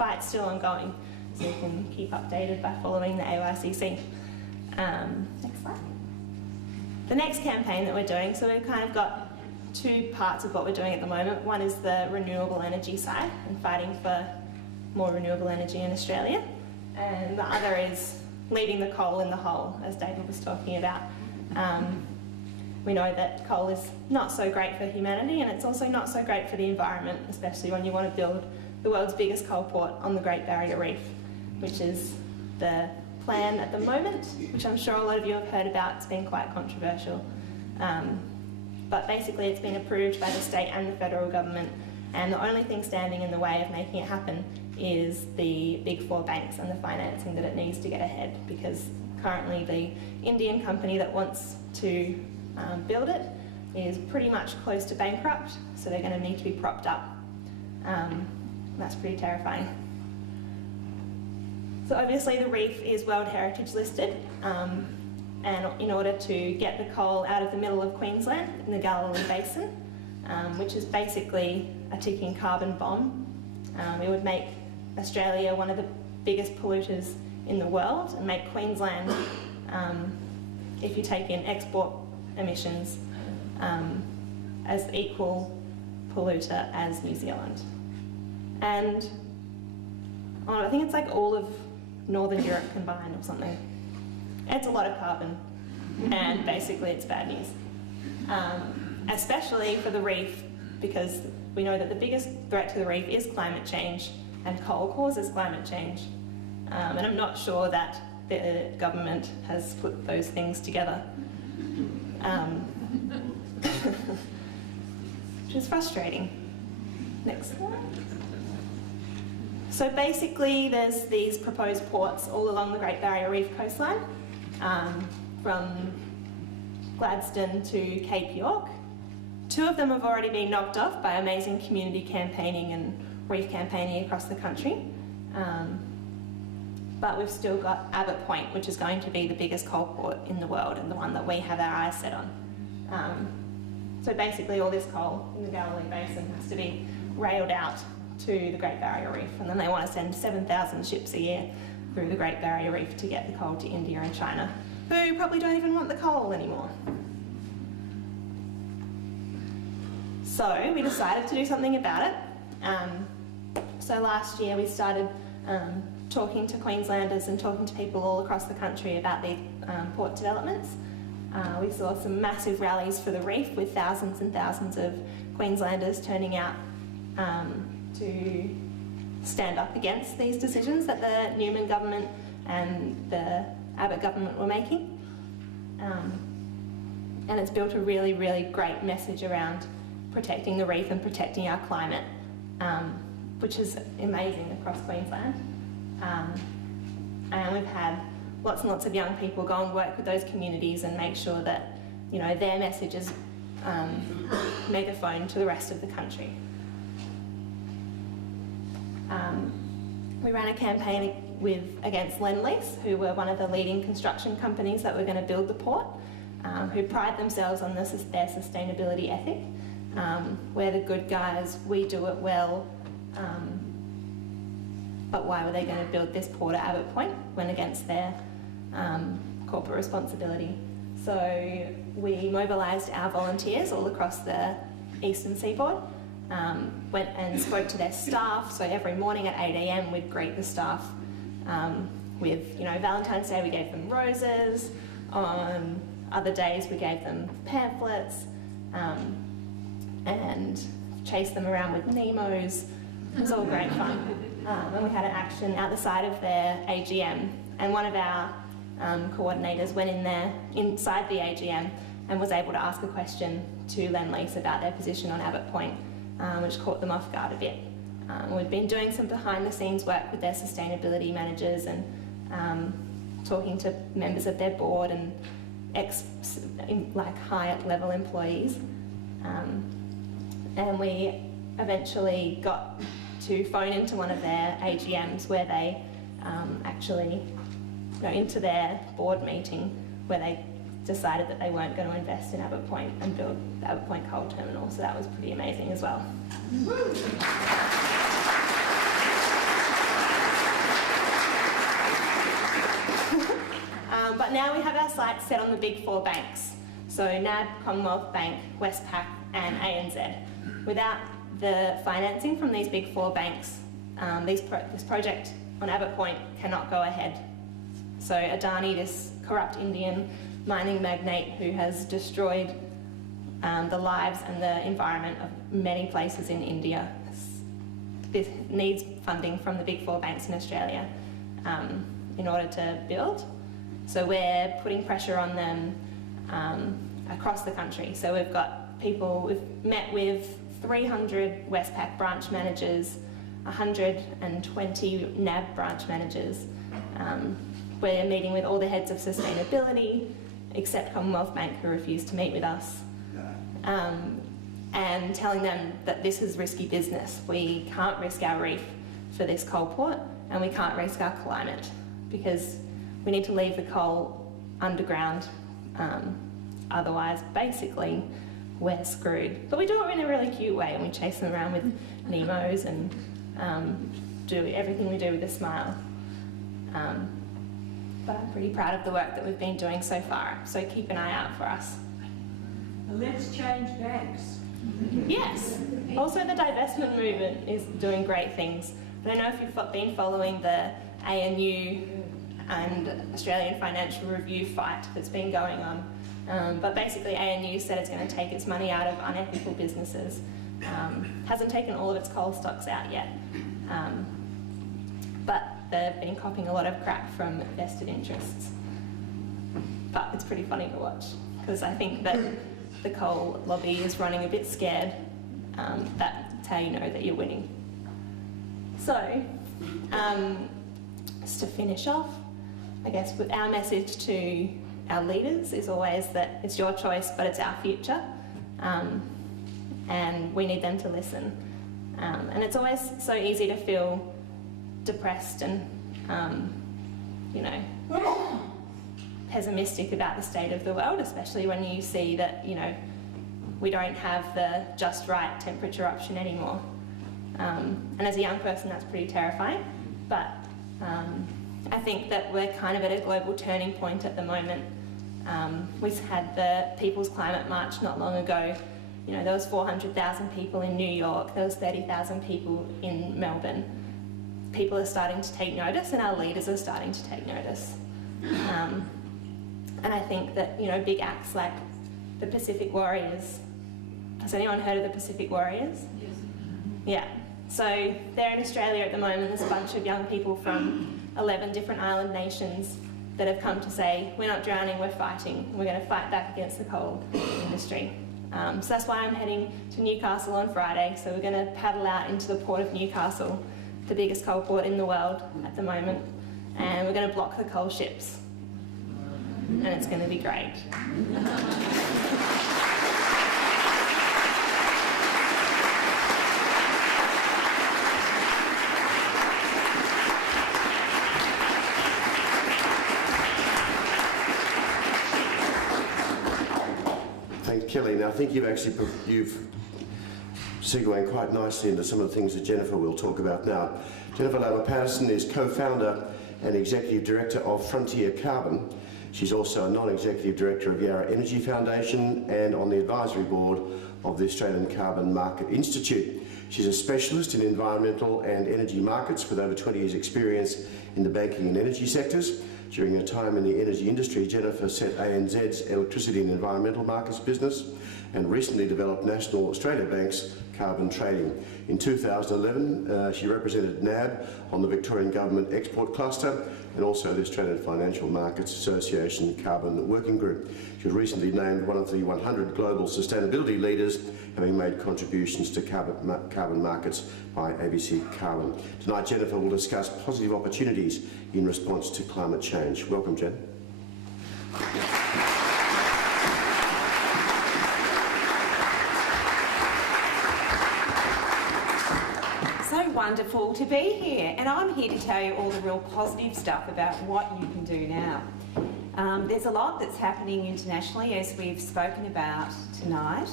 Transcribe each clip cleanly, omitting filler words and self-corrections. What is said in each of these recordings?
fight's still ongoing, so you can keep updated by following the AYCC. Next slide. The next campaign that we're doing, so we've kind of got two parts of what we're doing at the moment. One is the renewable energy side and fighting for more renewable energy in Australia, and the other is leaving the coal in the hole, as David was talking about. We know that coal is not so great for humanity, and it's also not so great for the environment, especially when you want to build the world's biggest coal port on the Great Barrier Reef, which is the plan at the moment, which I'm sure a lot of you have heard about. It's been quite controversial. But basically it's been approved by the state and the federal government, and the only thing standing in the way of making it happen is the big four banks and the financing that it needs to get ahead, because currently the Indian company that wants to build it is pretty much close to bankrupt, so they're going to need to be propped up. That's pretty terrifying. So obviously the reef is World Heritage listed, and in order to get the coal out of the middle of Queensland in the Karoly Basin, which is basically a ticking carbon bomb, it would make Australia one of the biggest polluters in the world, and make Queensland, if you take in export emissions, as equal polluter as New Zealand. And I think it's like all of Northern Europe combined or something. It's a lot of carbon, and basically it's bad news. Especially for the reef, because we know that the biggest threat to the reef is climate change, and coal causes climate change. And I'm not sure that the government has put those things together. Which is frustrating. Next slide. So basically there's these proposed ports all along the Great Barrier Reef coastline, from Gladstone to Cape York. Two of them have already been knocked off by amazing community campaigning and reef campaigning across the country. But we've still got Abbott Point, which is going to be the biggest coal port in the world and the one that we have our eyes set on. So basically all this coal in the Karoly Basin has to be railed out to the Great Barrier Reef, and then they want to send 7,000 ships a year through the Great Barrier Reef to get the coal to India and China, who probably don't even want the coal anymore. So we decided to do something about it. So last year we started talking to Queenslanders and talking to people all across the country about these port developments. We saw some massive rallies for the reef with thousands and thousands of Queenslanders turning out to stand up against these decisions that the Newman government and the Abbott government were making. And it's built a really, really great message around protecting the reef and protecting our climate, which is amazing across Queensland. And we've had lots and lots of young people go and work with those communities and make sure that, you know, their message is megaphone to the rest of the country. We ran a campaign against Lend-Lease, who were one of the leading construction companies that were going to build the port, who pride themselves on their sustainability ethic. We're the good guys, we do it well, but why were they going to build this port at Abbott Point? Went against their corporate responsibility. So we mobilised our volunteers all across the eastern seaboard, went and spoke to their staff. So every morning at 8 AM we'd greet the staff with, you know, Valentine's Day we gave them roses, on other days we gave them pamphlets, and chased them around with Nemos. It was all great fun. And we had an action out the side of their AGM, and one of our coordinators went in there inside the AGM and was able to ask a question to Lend-Lease about their position on Abbott Point, which caught them off guard a bit. We'd been doing some behind the scenes work with their sustainability managers and talking to members of their board and high level employees. And we eventually got to phone into one of their AGMs where they actually into their board meeting where they decided that they weren't going to invest in Abbott Point and build the Abbott Point coal terminal. So that was pretty amazing as well. But now we have our sights set on the big four banks. So NAB, Commonwealth Bank, Westpac and ANZ. Without the financing from these big four banks, this project on Abbott Point cannot go ahead. So Adani, this corrupt Indian mining magnate who has destroyed the lives and the environment of many places in India, this needs funding from the big four banks in Australia in order to build. So we're putting pressure on them across the country. So we've met with 300 Westpac branch managers, 120 NAB branch managers. We're meeting with all the heads of sustainability, except Commonwealth Bank, who refused to meet with us, and telling them that this is risky business. We can't risk our reef for this coal port, and we can't risk our climate, because we need to leave the coal underground. Otherwise, basically, we're screwed. But we do it in a really cute way, and we chase them around with Nemos and do everything we do with a smile. But I'm pretty proud of the work that we've been doing so far, so keep an eye out for us. Let's change banks. Yes. Also, the divestment movement is doing great things. I don't know if you've been following the ANU and Australian Financial Review fight that's been going on. But basically ANU said it's going to take its money out of unethical businesses. Hasn't taken all of its coal stocks out yet. But they've been copying a lot of crap from vested interests. But it's pretty funny to watch, because I think that the coal lobby is running a bit scared. That's how you know that you're winning. So, just to finish off, I guess with our message to our leaders is always that it's your choice, but it's our future. And we need them to listen. And it's always so easy to feel depressed and, pessimistic about the state of the world, especially when you see that, we don't have the just right temperature option anymore. And as a young person, that's pretty terrifying. But I think that we're kind of at a global turning point at the moment. We had the People's Climate March not long ago. There was 400,000 people in New York, there was 30,000 people in Melbourne. People are starting to take notice, and our leaders are starting to take notice. And I think that, big acts like the Pacific Warriors. Has anyone heard of the Pacific Warriors? Yes. Yeah. So they're in Australia at the moment. There's a bunch of young people from 11 different island nations that have come to say, we're not drowning, we're fighting. We're going to fight back against the coal industry. So that's why I'm heading to Newcastle on Friday. So we're going to paddle out into the port of Newcastle, the biggest coal port in the world at the moment. And we're going to block the coal ships. And it's going to be great. Thanks, Kelly. Now, I think you've segued quite nicely into some of the things that Jennifer will talk about now. Jennifer Lauber Patterson is co-founder and executive director of Frontier Carbon. She's also a non-executive director of Yarra Energy Foundation and on the advisory board of the Australian Carbon Market Institute. She's a specialist in environmental and energy markets with over 20 years' experience in the banking and energy sectors. During her time in the energy industry, Jennifer set ANZ's electricity and environmental markets business and recently developed National Australia Bank's carbon trading. In 2011, she represented NAB on the Victorian Government Export Cluster and also the Australian Financial Markets Association Carbon Working Group. She was recently named one of the 100 global sustainability leaders, having made contributions to carbon markets by ABC Carbon. Tonight, Jennifer will discuss positive opportunities in response to climate change. Welcome, Jen. Wonderful to be here, and I'm here to tell you all the real positive stuff about what you can do now. There's a lot that's happening internationally, as we've spoken about tonight,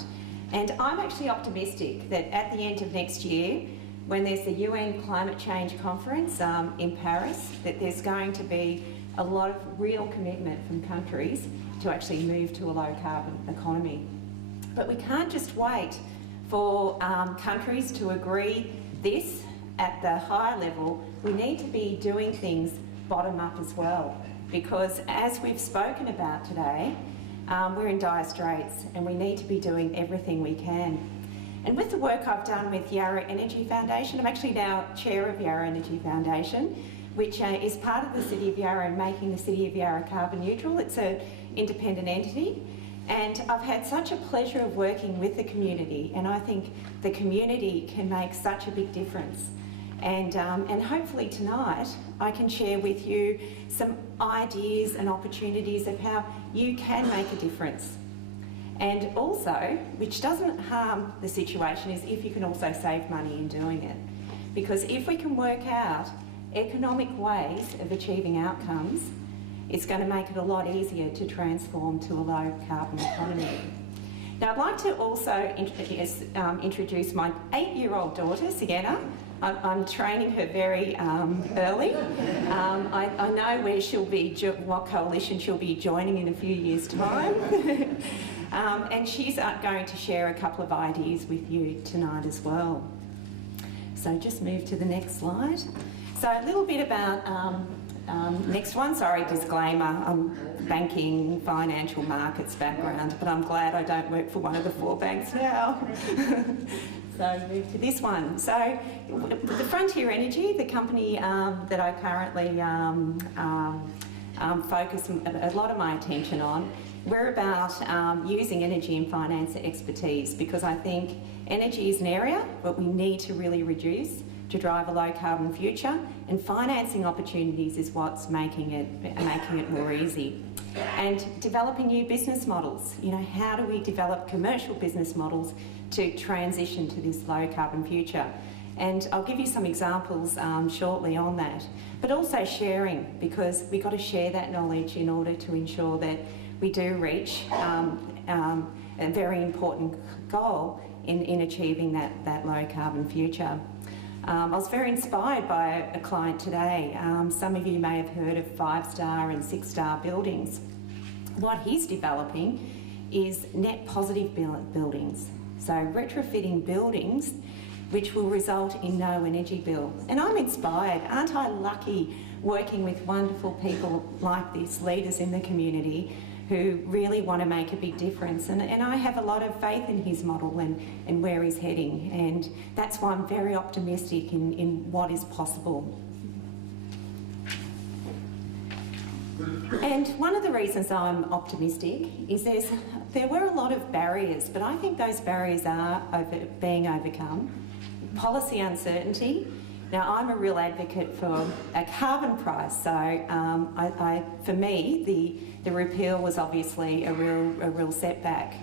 and I'm actually optimistic that at the end of next year, when there's the UN Climate Change Conference in Paris, that there's going to be a lot of real commitment from countries to actually move to a low carbon economy. But we can't just wait for countries to agree this at the higher level. We need to be doing things bottom up as well, because as we've spoken about today, we're in dire straits and we need to be doing everything we can. And with the work I've done with Yarra Energy Foundation, I'm actually now chair of Yarra Energy Foundation, which is part of the City of Yarra and making the City of Yarra carbon neutral. It's an independent entity. And I've had such a pleasure of working with the community, and I think the community can make such a big difference. And hopefully tonight I can share with you some ideas and opportunities of how you can make a difference. And also, which doesn't harm the situation, is if you can also save money in doing it. Because if we can work out economic ways of achieving outcomes, it's going to make it a lot easier to transform to a low carbon economy. Now, I'd like to also introduce my 8-year-old daughter, Sienna. I'm training her very early. I know where she'll be, what coalition she'll be joining in a few years' time. And she's going to share a couple of ideas with you tonight as well. So just move to the next slide. So a little bit about, next one, sorry, disclaimer, I'm banking, financial markets background, but I'm glad I don't work for one of the 4 banks now. So move to this one. So the Frontier Energy, the company that I currently focus a lot of my attention on, we're about using energy and finance expertise, because I think energy is an area that we need to really reduce to drive a low carbon future, and financing opportunities is what's making it more easy. And developing new business models. You know, how do we develop commercial business models to transition to this low carbon future? And I'll give you some examples shortly on that. But also sharing, because we've got to share that knowledge in order to ensure that we do reach a very important goal in achieving that low carbon future. I was very inspired by a client today. Some of you may have heard of 5-star and 6-star buildings. What he's developing is net positive buildings. So retrofitting buildings which will result in no energy bill. And I'm inspired. Aren't I lucky working with wonderful people like this, leaders in the community who really want to make a big difference. And I have a lot of faith in his model and where he's heading. And that's why I'm very optimistic in what is possible. And one of the reasons I'm optimistic is there were a lot of barriers, but I think those barriers are being overcome. Policy uncertainty. Now, I'm a real advocate for a carbon price, so for me, the repeal was obviously a real setback.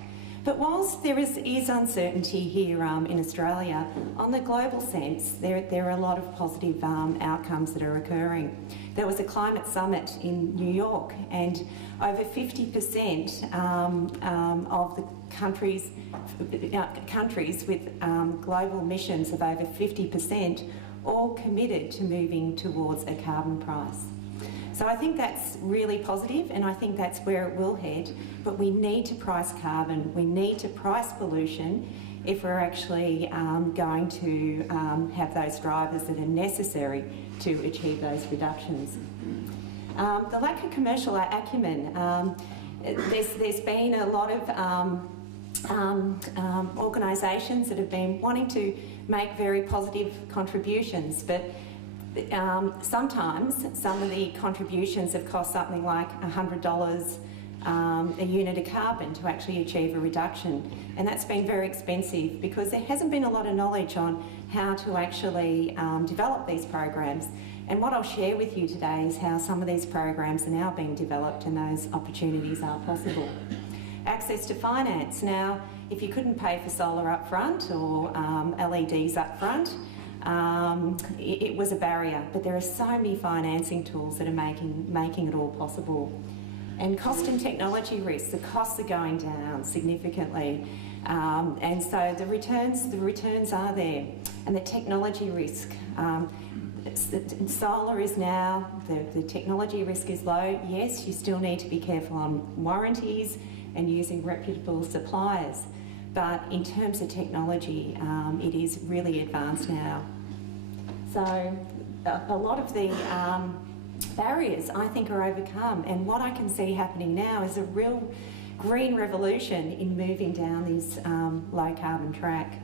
But whilst there is uncertainty here in Australia, on the global sense, there are a lot of positive outcomes that are occurring. There was a climate summit in New York, and over 50% of the countries with global emissions of over 50% all committed to moving towards a carbon price. So I think that's really positive, and I think that's where it will head. But we need to price carbon, we need to price pollution if we're actually going to have those drivers that are necessary to achieve those reductions. The lack of commercial acumen. There's been a lot of organisations that have been wanting to make very positive contributions, but sometimes some of the contributions have cost something like $100 a unit of carbon to actually achieve a reduction, and that's been very expensive because there hasn't been a lot of knowledge on how to actually develop these programs. And what I'll share with you today is how some of these programs are now being developed and those opportunities are possible. Access to finance. Now, if you couldn't pay for solar up front or LEDs up front, it was a barrier, but there are so many financing tools that are making it all possible. And cost and technology risks, the costs are going down significantly, and so the returns are there. And the technology risk, solar is now, the technology risk is low. Yes, you still need to be careful on warranties and using reputable suppliers. But in terms of technology, it is really advanced now. So a lot of the barriers, I think, are overcome. And what I can see happening now is a real green revolution in moving down this low carbon track.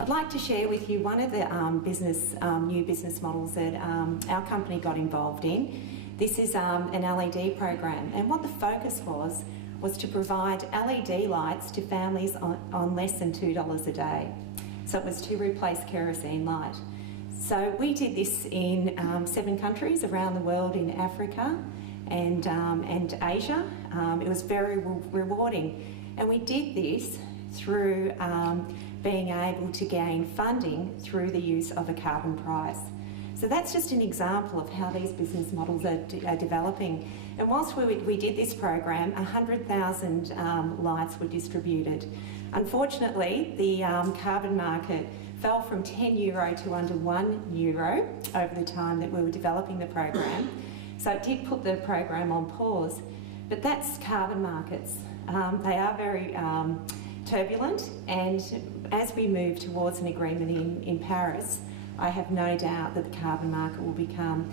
I'd like to share with you one of the new business models that our company got involved in. This is an LED program, and what the focus was to provide LED lights to families on less than $2 a day. So it was to replace kerosene light. So we did this in 7 countries around the world, in Africa and Asia. It was very rewarding, and we did this through being able to gain funding through the use of a carbon price. So that's just an example of how these business models are developing. And whilst we did this program, 100,000 lights were distributed. Unfortunately, the carbon market fell from €10 to under €1 over the time that we were developing the program. So it did put the program on pause. But that's carbon markets. They are very turbulent, and as we move towards an agreement in Paris, I have no doubt that the carbon market will become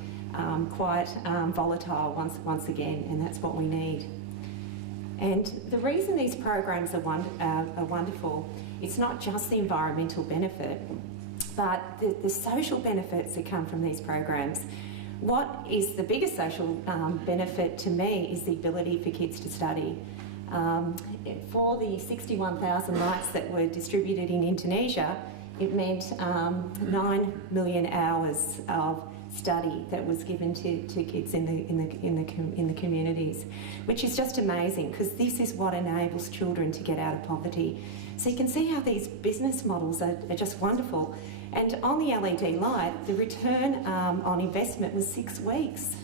quite volatile once again, and that's what we need. And the reason these programs are wonderful, it's not just the environmental benefit, but the social benefits that come from these programs. What is the biggest social benefit to me is the ability for kids to study. For the 61,000 lights that were distributed in Indonesia, it meant 9 million hours of study that was given to kids in the communities, which is just amazing, because this is what enables children to get out of poverty. So you can see how these business models are just wonderful. And on the LED light, the return on investment was 6 weeks,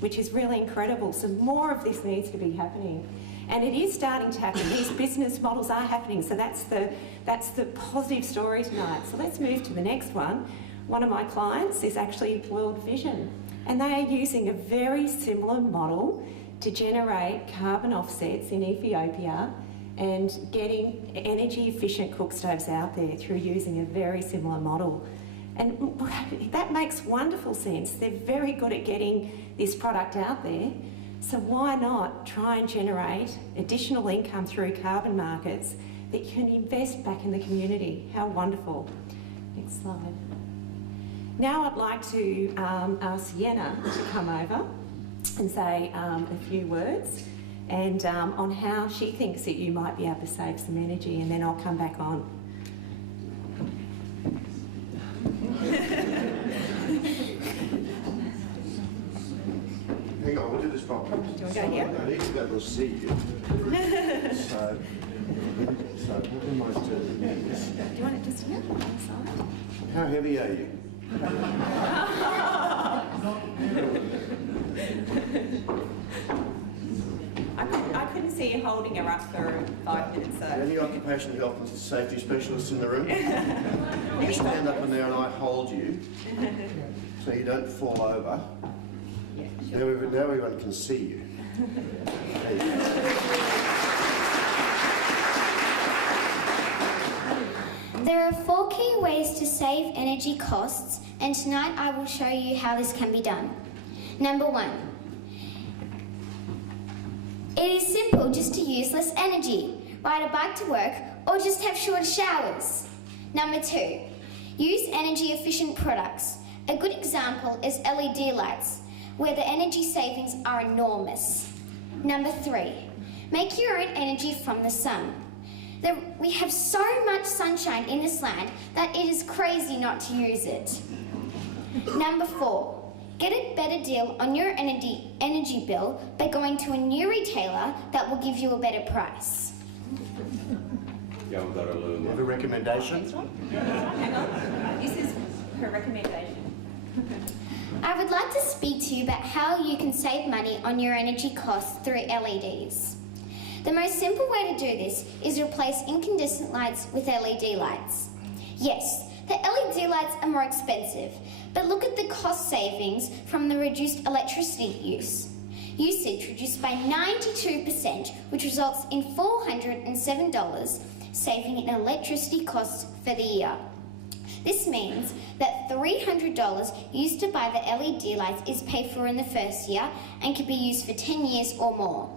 which is really incredible. So more of this needs to be happening. And it is starting to happen. These business models are happening. So that's the positive story tonight. So let's move to the next one. One of my clients is actually World Vision, and they are using a very similar model to generate carbon offsets in Ethiopia and getting energy efficient cook stoves out there through using a very similar model. And that makes wonderful sense. They're very good at getting this product out there. So why not try and generate additional income through carbon markets that you can invest back in the community? How wonderful. Next slide. Now I'd like to ask Sienna to come over and say a few words and on how she thinks that you might be able to save some energy, and then I'll come back on. Hang on, we'll do this properly. Do you want to go here? I need to be able to see you. So what am I doing? Do you want it just here on the side? How heavy are you? I couldn't see you holding her up for 5 minutes, so. Any occupational health and safety specialists in the room? You stand up in there and I hold you so you don't fall over. Yeah, Now everyone can see you. There you go. There are 4 key ways to save energy costs, and tonight I will show you how this can be done. Number 1. It is simple just to use less energy. Ride a bike to work or just have shorter showers. Number 2. Use energy efficient products. A good example is LED lights, where the energy savings are enormous. Number 3. Make your own energy from the sun. We have so much sunshine in this land that it is crazy not to use it. Number 4. Get a better deal on your energy bill by going to a new retailer that will give you a better price. You have a recommendation? hang on. This is her recommendation. I would like to speak to you about how you can save money on your energy costs through LEDs. The most simple way to do this is replace incandescent lights with LED lights. Yes, the LED lights are more expensive, but look at the cost savings from the reduced electricity use. Usage reduced by 92%, which results in $407 saving in electricity costs for the year. This means that $300 used to buy the LED lights is paid for in the first year and can be used for 10 years or more.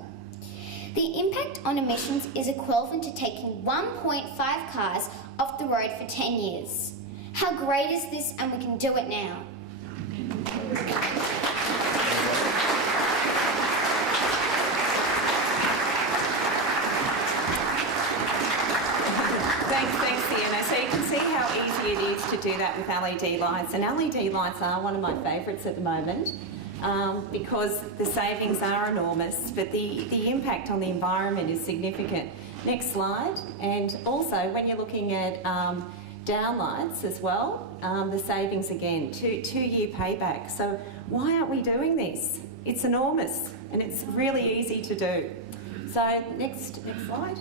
The impact on emissions is equivalent to taking 1.5 cars off the road for 10 years. How great is this, and we can do it now? Thanks, Fiona. So you can see how easy it is to do that with LED lights. And LED lights are one of my favourites at the moment because the savings are enormous, but the impact on the environment is significant. Next slide. And also, when you're looking at downlights as well, the savings again, two-year payback. So why aren't we doing this? It's enormous and it's really easy to do. So next slide.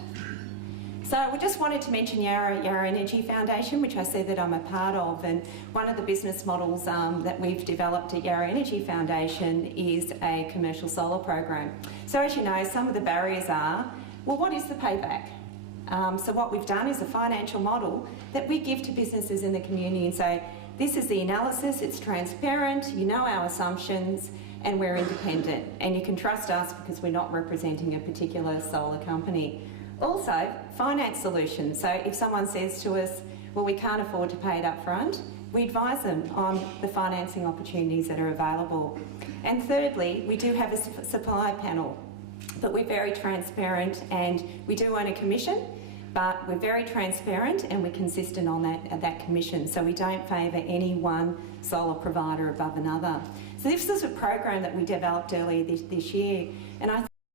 So we just wanted to mention Yarra Energy Foundation, which I said that I'm a part of, and one of the business models that we've developed at Yarra Energy Foundation is a commercial solar program. So as you know, some of the barriers are, well, what is the payback? So what we've done is a financial model that we give to businesses in the community and say, this is the analysis, it's transparent, you know our assumptions, and we're independent. And you can trust us because we're not representing a particular solar company. Also, finance solutions. So if someone says to us, well, we can't afford to pay it up front, we advise them on the financing opportunities that are available. And thirdly, we do have a supply panel, but we're very transparent and we do earn a commission, but we're very transparent and we're consistent on that commission. So we don't favour any one solar provider above another. So this is a program that we developed earlier this year, and I